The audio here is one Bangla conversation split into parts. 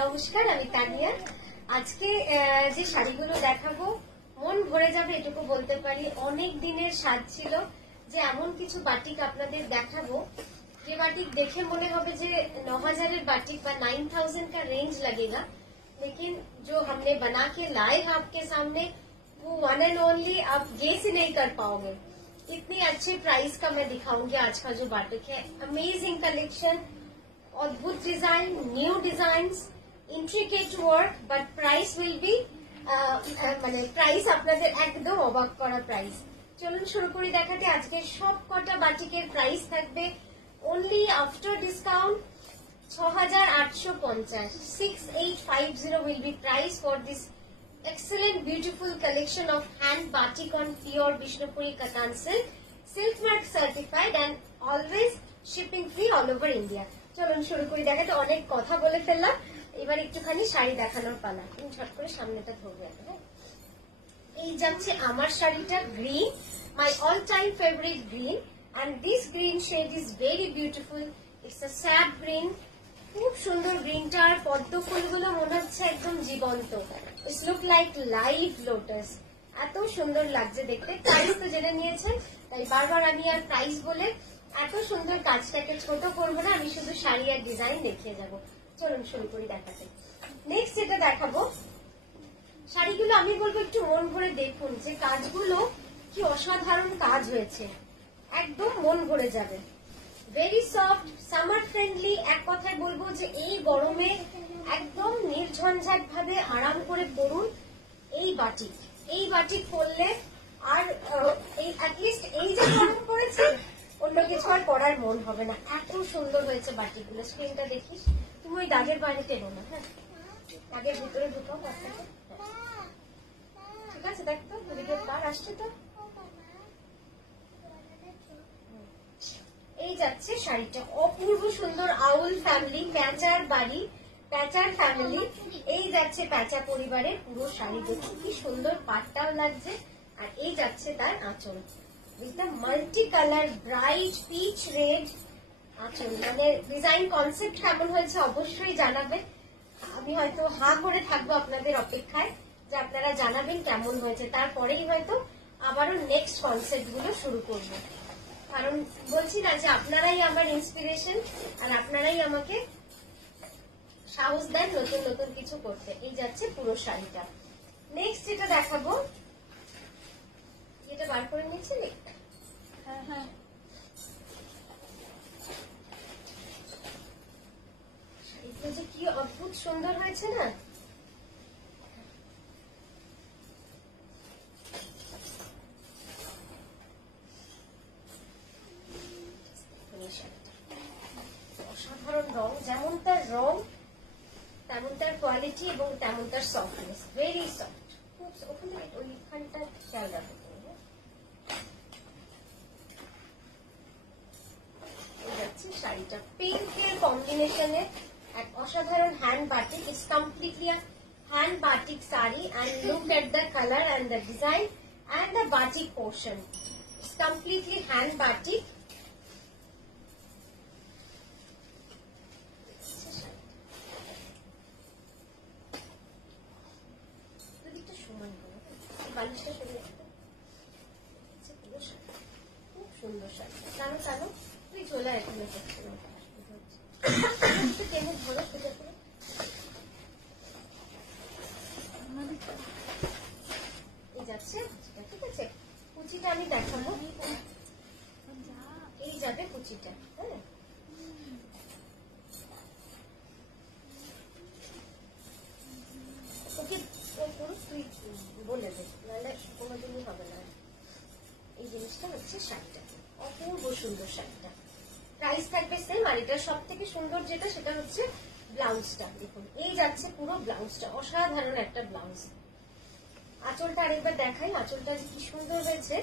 নমস্কার, আমি তানিয়া। আজকে যে শাড়িগুলো দেখাবো মন ভরে যাবে এটুকু বলতে পারি। অনেক দিনের স্বাদ ছিল যে এমন কিছু বাটিক আপনাদের দেখাবো যে বাটিक देखे মনে হবে যে 9000 बाटिक বা 9000 का रेंज लगेगा, लेकिन जो हमने बना के लाए हैं आपके सामने वो वन एंड ओनली आप गेस ही नहीं कर पाओगे। इतनी अच्छे प्राइस का मैं दिखाऊंगी आज का जो बाटिक है। अमेजिंग कलेक्शन, अद्भुत design, new designs, intricate work, but price will be মানে প্রাইস আপনাদের একদম অবাক করা প্রাইস। চলুন শুরু করি দেখাতে। আজকে সব কটা বাটিকের প্রাইস থাকবে only after discount 6850 6850 will be price for this excellent beautiful collection of hand batik on pure Bishnupuri Katan silk, silk mark certified and always shipping free all over India। চলুন শুরু করি দেখাতে। অনেক কথা বলে ফেললাম, এবার একটুখানি শাড়ি দেখানোর পালা। ঝট করে সামনেটা ধরবে। এই যাচ্ছে আমার শাড়িটা, green, my all time favourite green, and this green shade is very beautiful. It's a sap green, খুব সুন্দর গ্রিনটা। আর পদ্ম ফুলগুলো মনে হচ্ছে একদম জীবন্ত। It look like live lotus, এত সুন্দর লাগছে দেখতে। প্রাইস তো জেনে নিয়েছেন, তাই বারবার আমি আর প্রাইস বলে এত সুন্দর কাজটাকে ছোট করবো না, আমি শুধু শাড়ি আর ডিজাইন দেখিয়ে যাবো। চলুন শুরু করি দেখাতে। নেক্সট যেটা দেখাবো, শাড়িগুলো আমি বলবো একটু মন ভরে দেখুন যে কাজগুলো কি অসাধারণ কাজ হয়েছে, একদম মন ভরে যাবে। Very soft, summer friendly. এক কথায় বলবো যে এই গরমে একদম নির্ঝঞ্ঝাট ভাবে আরাম করে পরুন এই বাটিক। এই বাটিক পরলে আর এই অ্যাটলিস্ট এই যে গরম পড়েছে অন্য কিছু আর পরার মন হবে না। এত সুন্দর হয়েছে বাটিকগুলো। স্ক্রিনটা দেখিস, তুমি ওই দাগের বাইরে টেনো না, হ্যাঁ দাগের ভিতরে ঢুকাও বাচ্চাকে। ঠিক আছে, দেখতো ভিডিও পার আসছে তো। এই যাচ্ছে শাড়িটা, অপূর্ব সুন্দর। আউল ফ্যামিলি, প্যাচার বাড়ি, প্যাচার ফ্যামিলি। এই যাচ্ছে প্যাচা পরিবারের পুরো শাড়ি। দেখুন কি সুন্দর, পাটটাও লাগছে। আর এই যাচ্ছে তার আঁচল, with the multi colour bright peach red আঁচল। মানে ডিজাইন কনসেপ্ট কেমন হয়েছে অবশ্যই জানাবে। আমি হয়তো হা করে থাকবো আপনাদের অপেক্ষায় যে আপনারা জানাবেন কেমন হয়েছে। তারপরেই হয়তো আবারও নেক্সট কনসেপ্ট গুলো শুরু করবো। কারণ বলছি না যে আপনারাই আমার ইন্সপিরেশন, আর আপনারাই আমাকে সাহস দেন নতুন নতুন কিছু করতে। এই যাচ্ছে পুরো শাড়িটা। নেক্সট যেটা দেখাবো, এটা বার করে নিয়েছিলি? হ্যাঁ হ্যাঁ, শাড়িটা যে কি অদ্ভুত সুন্দর হয়েছে না। অসাধারণ রং, যেমন তার রং তেমন তার কোয়ালিটি এবং তেমন তার সফটনেস। Very soft. ওখানে ওইখানটা খেয়াল রাখবো। শাড়িটা পিঙ্কের কম্বিনেশনে এক অসাধারণ hand batik. It's completely a hand batik sari, and look at the color and the design and the batik portion. It's completely hand batik. খুব সুন্দর শাড়ি। কেন কেন তুই চলে এখানে টেনে ধরো সেটা করে। এই যাচ্ছে ঠিক আছে। কুচিটা আমি দেখাবো, এই যাবে কুচিটা। হ্যাঁ, ওকে তুই বলে দে, নাহলে কোনোদিনই হবে না। এই জিনিসটা হচ্ছে শাড়িটা, অপূর্ব সুন্দর শাড়িটা। প্রাইস থাকবে সেম। আর এটা সব থেকে সুন্দর যেটা, সেটা হচ্ছে ব্লাউজটা। দেখুন এই যাচ্ছে পুরো ব্লাউজটা, অসাধারণ একটা ব্লাউজ। আঁচলটা আরেকবার দেখাই, আঁচলটা যে কি সুন্দর হয়েছে।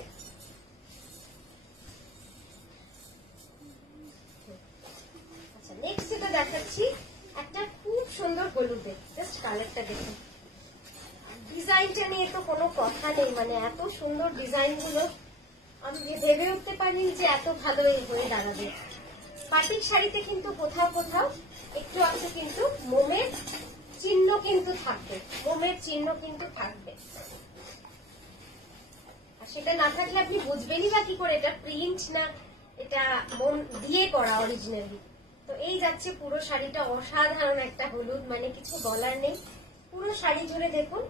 আচ্ছা, নেক্সট যেটা দেখাচ্ছি একটা খুব সুন্দর হলুদে। জাস্ট কালারটা দেখুন, ডিজাইনটা নিয়ে তো কোনো কথা নেই। মানে এত সুন্দর ডিজাইন গুলো আমি ভেবে উঠতে পারিনি যে এত ভালো হয়ে দাঁড়াবে। বাটিক শাড়িতে কিন্তু কোথাও কোথাও একটু কিন্তু মোমের কিন্তু থাকবে, মোমের চিহ্ন কিন্তু থাকবে। আর সেটা না থাকলে আপনি বুঝবেনই বা কি করে এটা প্রিন্ট না এটা মোম দিয়ে করা অরিজিনালি। তো এই যাচ্ছে পুরো শাড়িটা, অসাধারণ একটা হলুদ, মানে কিছু বলার নেই। পুরো শাড়ি জুড়ে দেখুন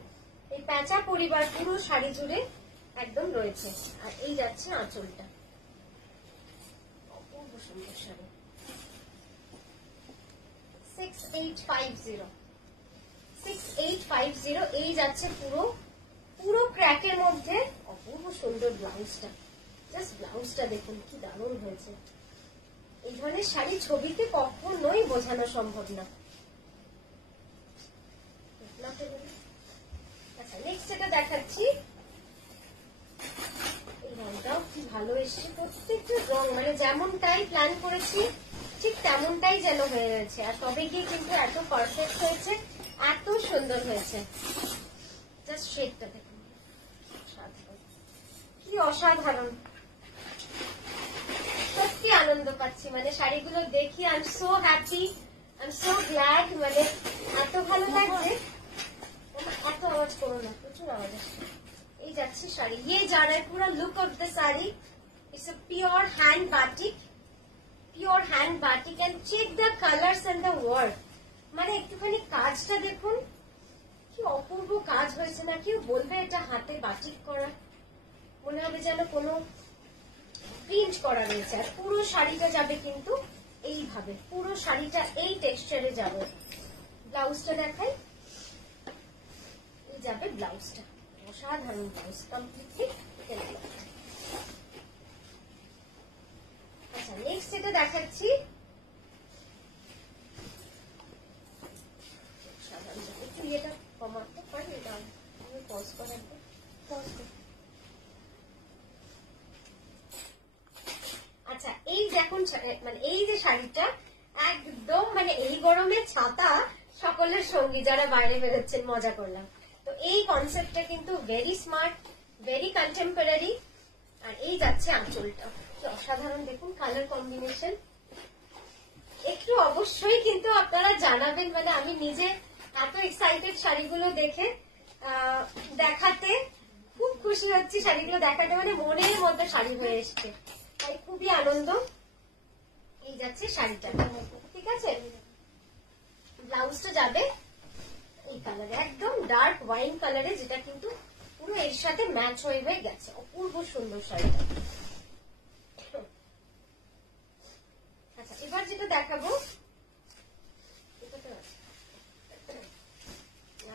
এই প্যাঁচা পরিবার পুরো শাড়ি জুড়ে একদম রয়েছে। আর এই যাচ্ছে আঁচলটা, অপূর্ব সুন্দর শাড়ি। 6850 6850 এই যাচ্ছে পুরো পুরো ক্র্যাকের মধ্যে। অপূর্ব সুন্দর ব্লাউজটা, জাস্ট ব্লাউজটা দেখুন কি দারুণ হয়েছে। এই ধরনের শাড়ি ছবিতে কখনোই বোঝানো সম্ভব না। আচ্ছা নেক্সট এটা দেখাচ্ছি, এই রংটাও কি ভালো এসছে। প্রত্যেকটা রং মানে যেমনটাই প্ল্যান করেছি ঠিক তেমনটাই যেন হয়ে রয়েছে। আর তবে গিয়ে কিন্তু এত পারফেক্ট হয়েছে, এত সুন্দর হয়েছে। জাস্ট শেডটা দেখুন কি অসাধারণ, সত্যি আনন্দ পাচ্ছি। মানে শাড়িগুলো দেখি I am so happy, I am so glad. মানে এত ভালো লাগছে। এত আওয়াজ করো না, প্রচুর আওয়াজ আসছে। এই যাচ্ছে শাড়ি, ये जा रहा है पूरा look of the sari. It's a pure hand batik, pure hand batik and check the colours and the work. মানে একটুখানি কাজটা দেখুন কি অপূর্ব কাজ হয়েছে না? কেউ বলবে এটা হাতে বাটিক করা, মনে হবে যেন কোনো প্রিন্ট করা রয়েছে। আর পুরো শাড়িটা যাবে কিন্তু এইভাবে, পুরো শাড়িটা এই টেক্সচারে যাবে। ব্লাউজটা দেখাই, এই যাবে ব্লাউজটা, অসাধারণ ব্লাউজ, কমপ্লিটলি। আচ্ছা নেক্সট এটা দেখাচ্ছি, একটু এটা কমাতে পারি, এটা আমি পজ করে পজ করি। আচ্ছা এই দেখুন মানে এই যে শাড়িটা একদম মানে এই গরমে ছাতা সকলের সঙ্গী, যারা বাইরে বেরোচ্ছেন মজা করলাম। তো এই কনসেপ্টটা কিন্তু ভেরি স্মার্ট, ভেরি কন্টেম্পোরারি। আর এই যাচ্ছে আঁচলটা, অসাধারণ দেখুন কালার কম্বিনেশন। একটু অবশ্যই কিন্তু আপনারা জানাবেন, মানে আমি নিজে এত এক্সাইটেড শাড়িগুলো দেখে, দেখাতে খুব খুশি হচ্ছি। শাড়িগুলো দেখাতে মানে মনের মধ্যে শাড়ি হয়ে এসছে, তাই খুবই আনন্দ। এই যাচ্ছে শাড়িটা, ঠিক আছে। ব্লাউজটা যাবে এই কালারে, একদম ডার্ক ওয়াইন কালারে, যেটা কিন্তু পুরো এর সাথে ম্যাচ হয়ে হয়ে গেছে। অপূর্ব সুন্দর শাড়িটা। আচ্ছা এবার যেটা দেখাবো,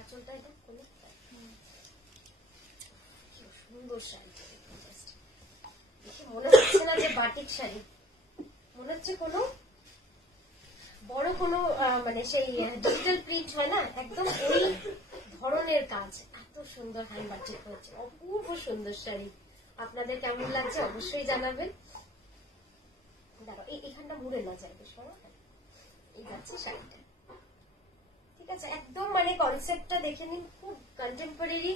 আঁচলটা একদম সুন্দর শাড়ি, দেখে মনে হচ্ছে না যে বাটিক শাড়ি, মনে হচ্ছে কোনো বড় কোনো মানে সেই ডিজিটাল প্রিন্ট হয় না, একদম ওই ধরনের কাজ। এত সুন্দর হ্যান্ড বাটিক হয়েছে, অপূর্ব সুন্দর শাড়ি। আপনাদের কেমন লাগছে অবশ্যই জানাবেন। দাঁড়াও এইখানটা মুড়ে না যায়, বেশ এই যাচ্ছে শাড়িটা, ঠিক আছে। একদম মানে কনসেপ্টটা দেখে নিন, খুব কন্টেম্পোরারি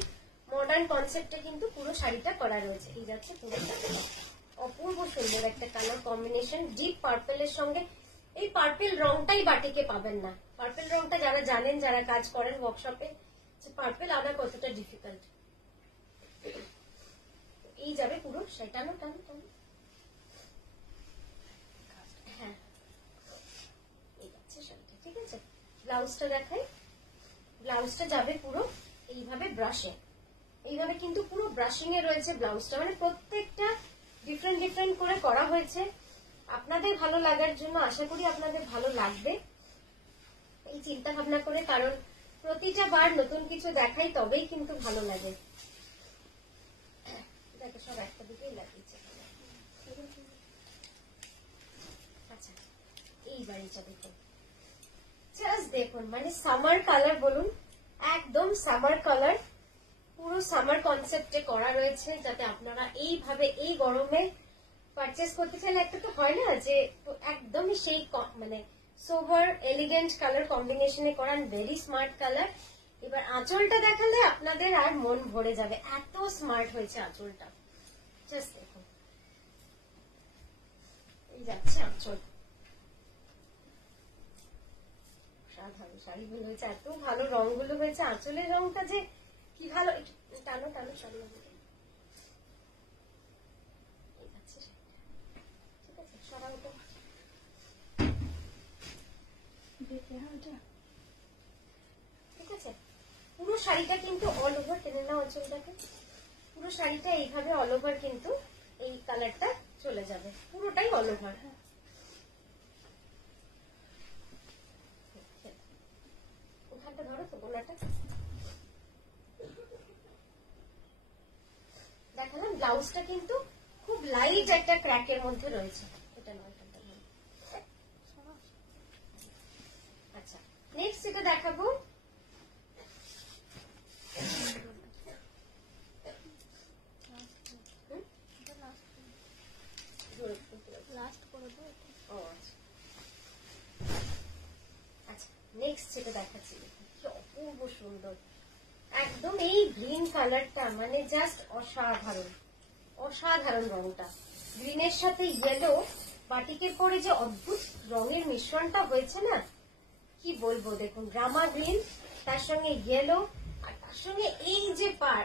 মডার্ন কনসেপ্টে কিন্তু পুরো শাড়িটা করা রয়েছে। এই যাচ্ছে পুরো অপূর্ব সুন্দর একটা কালার কম্বিনেশন, ডিপ পার্পেলের সঙ্গে। এই পার্পেল রংটাই বাটিকে পাবেন না। পার্পেল রংটা যারা জানেন, যারা কাজ করেন ওয়ার্কশপে, যে পার্পেল আনা কতটা ডিফিকাল্ট। এই যাবে পুরো সেটানো টানো টানো, হ্যাঁ এই যাচ্ছে শাড়িটা, ঠিক আছে। ব্লাউজটা দেখাই, ব্লাউজটা যাবে পুরো এইভাবে ব্রাশে, এইভাবে কিন্তু পুরো ব্রাশিং এ রয়েছে ব্লাউজটা। মানে প্রত্যেকটা ডিফারেন্ট ডিফারেন্ট করে করা হয়েছে আপনাদের ভালো লাগার জন্য। আশা করি আপনাদের ভালো লাগবে এই চিন্তা ভাবনা করে, কারণ প্রতিটা বার নতুন কিছু দেখাই তবেই কিন্তু ভালো লাগে। দেখো সব একটা দিকেই লাগিয়েছে। আচ্ছা এইবার এটা দেখুন, জাস্ট দেখুন মানে সামার কালার বলুন, একদম সামার কালার, পুরো সামার কনসেপ্টে করা রয়েছে, যাতে আপনারা এইভাবে এই গরমে পারচেস করতে চাইলে একটা তো হয় না যে একদমই সেই মানে সোভার এলিগেন্ট কালার কম্বিনেশনে করান, ভেরি স্মার্ট কালার। এবার আঁচলটা দেখালে আপনাদের আর মন ভরে যাবে, এত স্মার্ট হয়েছে আঁচলটা। জাস্ট দেখুন এই যাচ্ছে আঁচল, অসাধারণ শাড়িগুলো হয়েছে, এত ভালো রংগুলো হয়েছে, আঁচলের রংটা যে কি ভালো। টানো টানো শাড়ি, ঠিক আছে সরা ওটা। ঠিক আছে, পুরো শাড়িটা কিন্তু অল ওভার, টেনে নাও আঁচলটাকে, পুরো শাড়িটা এইভাবে অল ওভার কিন্তু এই কালারটা চলে যাবে, পুরোটাই অল ওভার। ওখানটা ধরো তো গোলাটা দেখালাম। ব্লাউজটা কিন্তু খুব লাইট একটা ক্র্যাকের মধ্যে রয়েছে, এটা নয়। আচ্ছা, নেক্সট এটা দেখাবো, নেক্সট যেটা দেখাচ্ছি কি অপূর্ব সুন্দর, একদম এই গ্রিন কালারটা মানে জাস্ট অসাধারণ, অসাধারণ রংটা। গ্রিনের সাথে ইয়েলো, বাটিকের পরে যে অদ্ভুত রঙের মিশ্রণটা হয়েছে না, কি বলবো। দেখুন রামা গ্রিন, তার সঙ্গে ইয়েলো, আর তার সঙ্গে এই যে পার,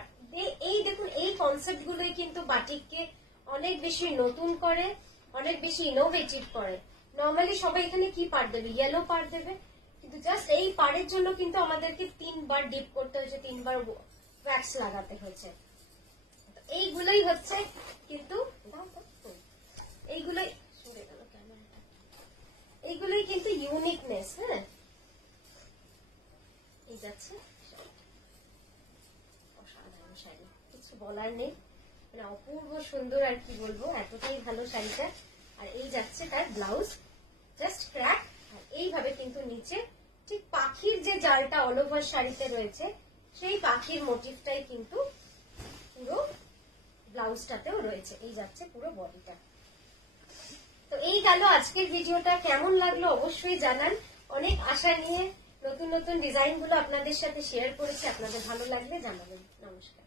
এই দেখুন এই কনসেপ্ট গুলোই কিন্তু বাটিককে অনেক বেশি নতুন করে, অনেক বেশি ইনোভেটিভ করে। নর্মালি সবাই এখানে কি পার দেবে, ইয়েলো পার দেবে, কিন্তু জাস্ট এই পাড়ের জন্য কিন্তু আমাদেরকে 3 বার ডিপ করতে হয়েছে, 3 বার ওয়্যাক্স লাগাতে হয়েছে। এইগুলোই হচ্ছে কিন্তু এইগুলোই এইগুলোই কিন্তু ইউনিকনেস। হ্যাঁ, এই যাচ্ছে অসাধারণ শাড়ি, কিছু বলার নেই, মানে অপূর্ব সুন্দর, আর কি বলবো, এতটাই ভালো শাড়িটা। আর এই যাচ্ছে তার ব্লাউজ, জাস্ট ক্র্যাক, আর এইভাবে কিন্তু নিচে ঠিক পাখির যে জালটা অল ওভার শাড়িতে রয়েছে, সেই পাখির মোটিভটাই কিন্তু পুরো ব্লাউজটাতেও রয়েছে। এই যাচ্ছে পুরো বডিটা। তো এই গেল আজকের ভিডিওটা, কেমন লাগলো অবশ্যই জানান। অনেক আশা নিয়ে নতুন নতুন ডিজাইন গুলো আপনাদের সাথে শেয়ার করেছি, আপনাদের ভালো লাগলে জানাবেন। নমস্কার।